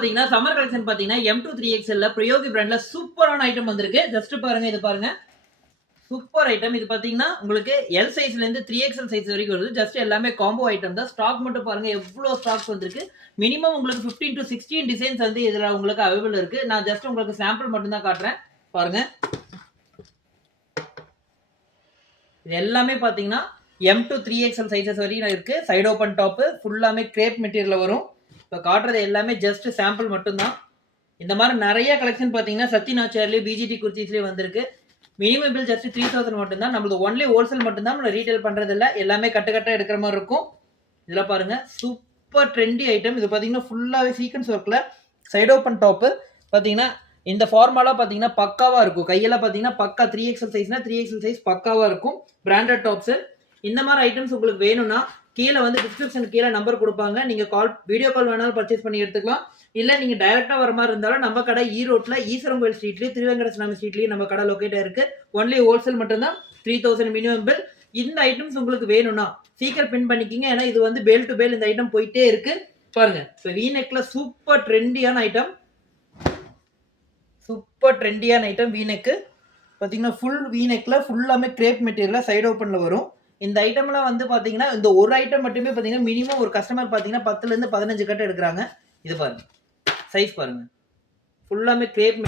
பாத்தீங்கன்னா summer collection பாத்தீங்கன்னா M2 3XL பிரயோகி பிராண்ட்ல சூப்பரான ஐட்டம் வந்திருக்கு. ஜஸ்ட் பாருங்க, இது பாருங்க. Super item. இது பாத்தீங்கன்னா உங்களுக்கு எல் சைஸ்ல இருந்து 3XL சைஸ் வரைக்கும் வருது. ஜஸ்ட் எல்லாமே காம்போ ஐட்டம் தான். ஸ்டாக் மட்டும் பாருங்க எவ்வளவு ஸ்டாக்ஸ் வந்திருக்கு. மினிமம் உங்களுக்கு 15 to 16 டிசைன்ஸ் வந்து இதுல உங்களுக்கு அவைலபிள் இருக்கு. நான் ஜஸ்ட் உங்களுக்கு சாம்பிள் மட்டும் தான் காட்டுறேன். பாருங்க. இது எல்லாமே பாத்தீங்கன்னா M2 3XL சைஸஸ் வரைக்கும் இருக்கு. சைடு ஓபன் டாப் ஃபுல்லாமே கிரேப் மெட்டீரியல்ல வரும். இப்ப காட்டுறது எல்லாமே ஜஸ்ட் சாம்பிள் மட்டும் தான். இந்த மாதிரி நிறைய கலெக்ஷன் பாத்தீங்கன்னா சத்யநாச்சியார்லயே பிஜிடி குர்த்திஸ்லயே வந்திருக்கு. மினிமம் பில் ஜஸ்ட் 3000 மட்டும் தான். நம்மளது ஒன்லி ஹோல்சேல் மட்டும் தான். நம்ம ரீட்டைல் பண்றது இல்ல. எல்லாமே கட்ட கட்ட எடுக்கிற மாதிரி இருக்கும். இதுல பாருங்க சூப்பர் ட்ரெண்டி ஐட்டம். இது பாத்தீங்கன்னா ஃபுல்லாவே சீக்வென்ஸ் ஒர்க்ல சைடு ஓபன் டாப் பாத்தீங்கன்னா இந்த ஃபார்மாலா பாத்தீங்கன்னா பக்காவா இருக்கும். கையெல்லாம் பாத்தீங்கன்னா பக்கா 3XL சைஸ்னா 3XL சைஸ் பக்காவா இருக்கும். Branded tops. இந்த மாதிரி ஐட்டம்ஸ் உங்களுக்கு வேணும்னா கீழே வந்து டிஸ்கிரிப்ஷன் கீழே நம்பர் கொடுப்பாங்க. நீங்க வீடியோ கால் வேணாலும் பர்ச்சேஸ் பண்ணி எடுத்துக்கலாம். இல்ல நீங்க டைரக்டா வர மாதிரி இருந்தாலும் நம்ம கடை ஈரோட்ல ஈஸ்வரம் கோயில் ஸ்ட்ரீட்லயும் திருவேங்கடசாமி ஸ்ட்ரீட்லயும் நம்ம கடை லொகேட் இருக்கு. ஒன்லி ஹோல்சேல் மட்டும் தான். 3000 மினிமம் பில். இந்த ஐட்டம்ஸ் உங்களுக்கு வேணும்னா சீக்கிரம் பின் பண்ணிக்கிங்க. ஏன்னா இது வந்து பேல் டு பேல் இந்த ஐட்டம் போயிட்டே இருக்கு. பாருங்க. வி நெக்ல சூப்பர் ட்ரெண்டியான ஐட்டம். சூப்பர் ட்ரெண்டியான ஐட்டம் வி நெக். பாத்தீங்கன்னா ஃபுல் வி நெக்ல ஃபுல்லாமே கிரேப் மெட்டீரியல்ல சைடு ஓப்பன்ல வரும். இந்த ஐட்டம்லாம் வந்து பாத்தீங்கன்னா இந்த ஒரு ஐட்டம் மட்டுமே பாத்தீங்கன்னா மினிமம் ஒரு கஸ்டமர் பாத்தீங்கன்னா 10ல இருந்து 15 கட்ட எடுக்கிறாங்க. இது பாருங்க. சைஸ் பாருங்க. ஃபுல்லாமே கிரேப்